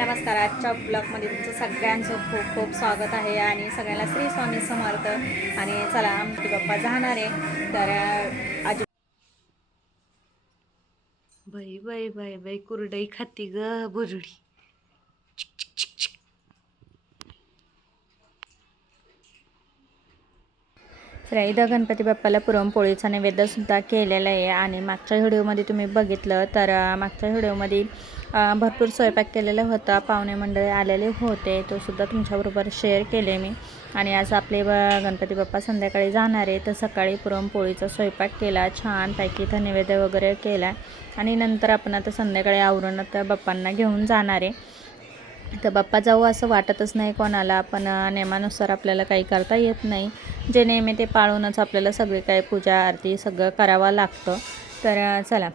नमस्कार आजच्या ब्लॉगमध्ये तुमचं सगळ्यांचं खूप खूप स्वागत आहे आणि सगळ्यांना श्री स्वामी समर्थ. आणि चला आमचे बाप्पा जाणार आहे. तर आज बाई बाई बाई बाई कुरडई खाती ग बुरडी तर इथं गणपती बाप्पाला पुरणपोळीचा नैवेद्यसुद्धा केलेला आहे. आणि मागच्या व्हिडिओमध्ये तुम्ही बघितलं तर मागच्या व्हिडिओमध्ये भरपूर स्वयंपाक केलेला होता. पाहुणे मंडळी आलेले होते. तो सुद्धा तुमच्याबरोबर शेअर केले मी. आणि आज आपले ब- गणपती बाप्पा संध्याकाळी जाणार आहे. तर सकाळी पुरणपोळीचा स्वयंपाक केला. छानपैकी धनिवेद्य नैवेद्य वगैरे केला. आणि नंतर आपण आता संध्याकाळी आवरून आता बाप्पांना घेऊन जाणार आहे. तर बाप्पा जाऊ असं वाटतच नाही कोणाला. पण नियमानुसार आपल्याला काही करता येत नाही. जे नेहमी ते पाळूनच आपल्याला सगळी काही पूजा आरती सगळं करावं लागतं. तर चला.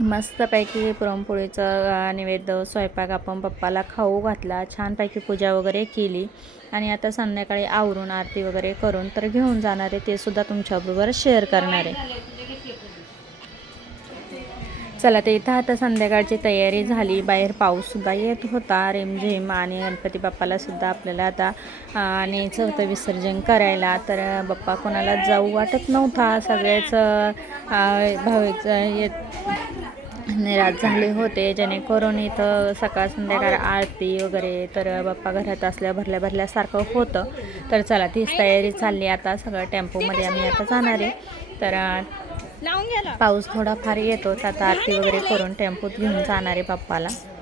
मस्तपैकी पुरणपोळीचं निवेद्य नैवेद्य स्वयंपाक आपण पप्पाला खाऊ घातला छानपैकी पूजा वगैरे केली. आणि आता संध्याकाळी आवरून आरती वगैरे करून तर घेऊन जाणार आहे ते सुद्धा तुमच्याबरोबर शेअर करणार आहे. चला तर इथं आता संध्याकाळची तयारी झाली. बाहेर पाऊससुद्धा येत होता रिमझिम आणि गणपती बाप्पालासुद्धा आपल्याला आता न्यायचं होतं विसर्जन करायला. तर बाप्पा कोणाला जाऊ वाटत नव्हता. सगळेच अं, येत निराश झाले होते. जेणेकरून इथं सकाळ संध्याकाळ आरती वगैरे तर बाप्पा घरात असल्या भरल्या भरल्यासारखं होतं. तर चला तीच तयारी चालली. आता सगळं टेम्पोमध्ये आम्ही आता जाणार आहे. तर पाऊस थोडाफार येतो आता आरती वगैरे करून टेम्पोत घेऊन जाणारे पप्पाला. बाप्पाला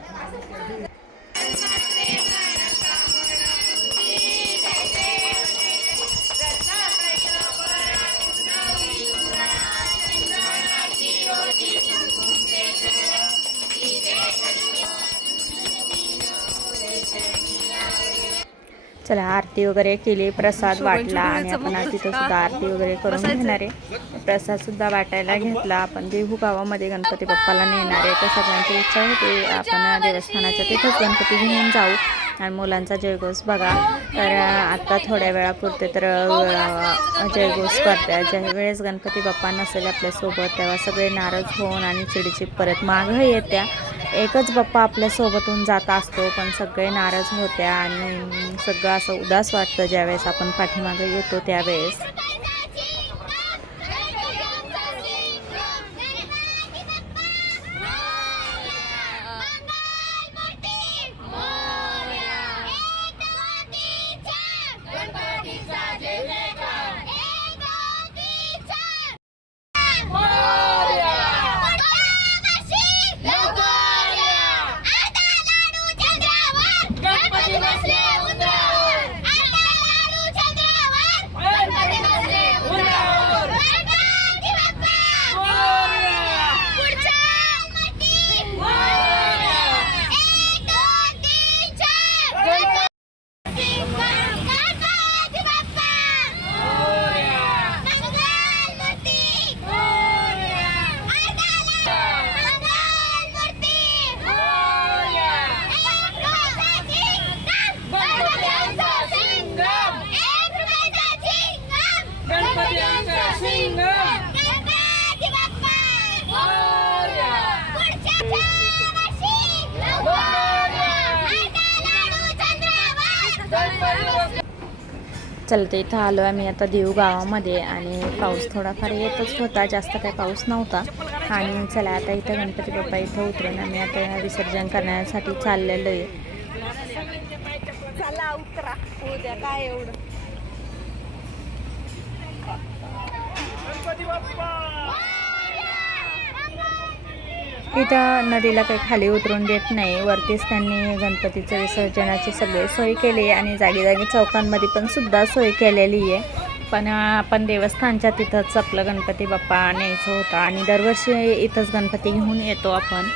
चला आरती वगैरे केली प्रसाद वाटला आणि आपण तिथं सुद्धा आरती वगैरे करून घेणार आहे. प्रसाद सुद्धा वाटायला घेतला. आपण देहू गावामध्ये गणपती बाप्पाला नेणार आहे. तर सगळ्यांची इच्छा होती आपण देवस्थानाच्या तिथंच गणपती घेऊन जाऊ आणि मुलांचा जयघोष बघा. तर आता थोड्या वेळापुरते तर जयघोष करते ज्या वेळेस गणपती बाप्पा नसेल आपल्यासोबत तेव्हा सगळे नाराज होऊन आणि चिडचिड परत मागं येत्या. एकच बाप्पा आपल्यासोबतून जात असतो पण सगळे नाराज होत्या आणि सगळं असं उदास वाटतं ज्यावेळेस आपण पाठीमागे येतो त्यावेळेस गणपती बसले उंदरावर आता लाडू चंद्रावर गणपती बसले उंदरावर गणपती बाप्पा पुढच्या मती एक दोन तीन चार गणपती गणपती बाप्पा मंगलमूर्ती मंगलमूर्ती चल तर इथं आलो आम्ही आता देऊ गावामध्ये आणि पाऊस थोडाफार येतच होता जास्त काही पाऊस नव्हता. आणि चला आता इथं गणपती बाप्पा इथं उतरून आम्ही आता विसर्जन करण्यासाठी चाललेलो आहे. इथं नदीला काही खाली उतरून देत नाही. वरतीच त्यांनी गणपतीचं विसर्जनाची सगळी सोय केली आणि जागी जागी चौकांमध्ये पण सुद्धा सोय केलेली आहे. पण आपण देवस्थानच्या तिथंच आपलं गणपती बाप्पा न्यायचं होतं आणि दरवर्षी इथंच गणपती घेऊन येतो आपण.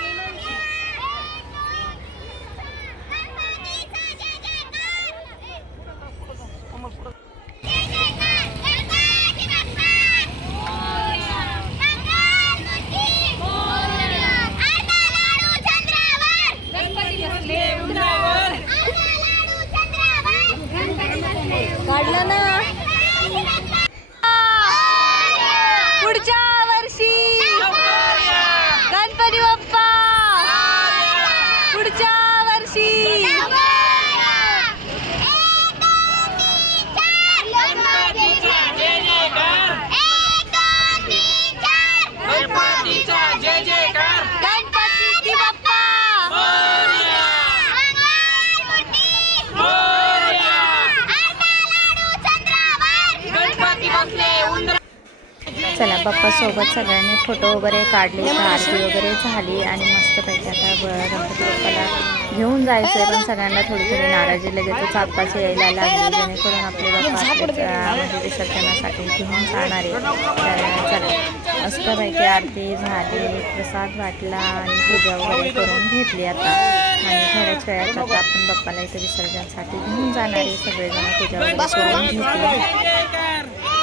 चला बाप्पासोबत सगळ्यांनी फोटो वगैरे काढले आरती वगैरे झाली आणि मस्तपैकी आता गणपती बाप्पाला घेऊन जायचं पण सगळ्यांना थोडी थोडी नाराजी लगेचच आत्ताच यायला लागली जेणेकरून आपले बाप्पा विसर्जनासाठी घेऊन जाणार आहे. तर चला मस्तपैकी आरती झाली प्रसाद वाटला आणि पूजा वगैरे करून घेतली आता. आणि थोड्याच वेळात आता आपण बाप्पाला इथे विसर्जनासाठी घेऊन जाणार आहे सगळेजण पूजा वगैरे करून घेतली.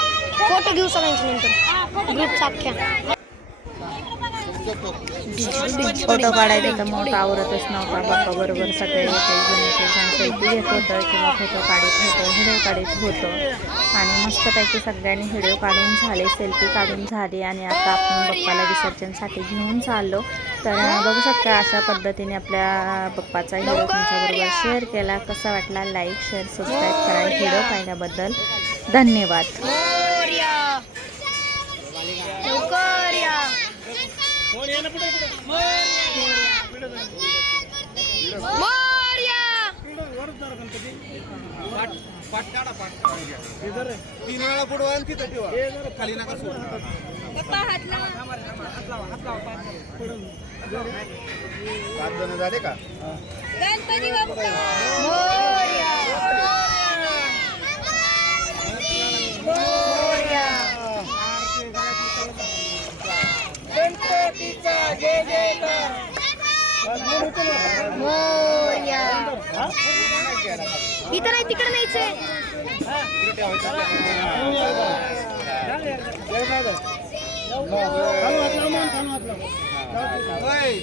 फोटो घेऊ सगळ्यांचे नंतर. ग्रुपचा अख्ख्या फोटो काढायचा तर मग आवरतच नव्हता बाप्पा बरोबर सगळे येते घेत होतं किंवा फोटो काढत होतं व्हिडिओ काढत होतं. आणि मस्तपैकी सगळ्यांनी व्हिडिओ काढून झाले सेल्फी काढून झाली आणि आता आपण बाप्पाला विसर्जनसाठी घेऊन चाललो. तर बघू शकता अशा पद्धतीने आपल्या बाप्पाचा व्हिडिओ तुमच्याबरोबर शेअर केला. कसा वाटला? लाईक शेअर सबस्क्राईब करा व्हिडिओ पाहिल्याबद्दल धन्यवाद. तीन वेळा पुढे व्हायला तिथं ठेवा खाली नका सोडू पाच जण झाले का गणपती बाप्पा! इथं नाही तिकडे नाहीच होय.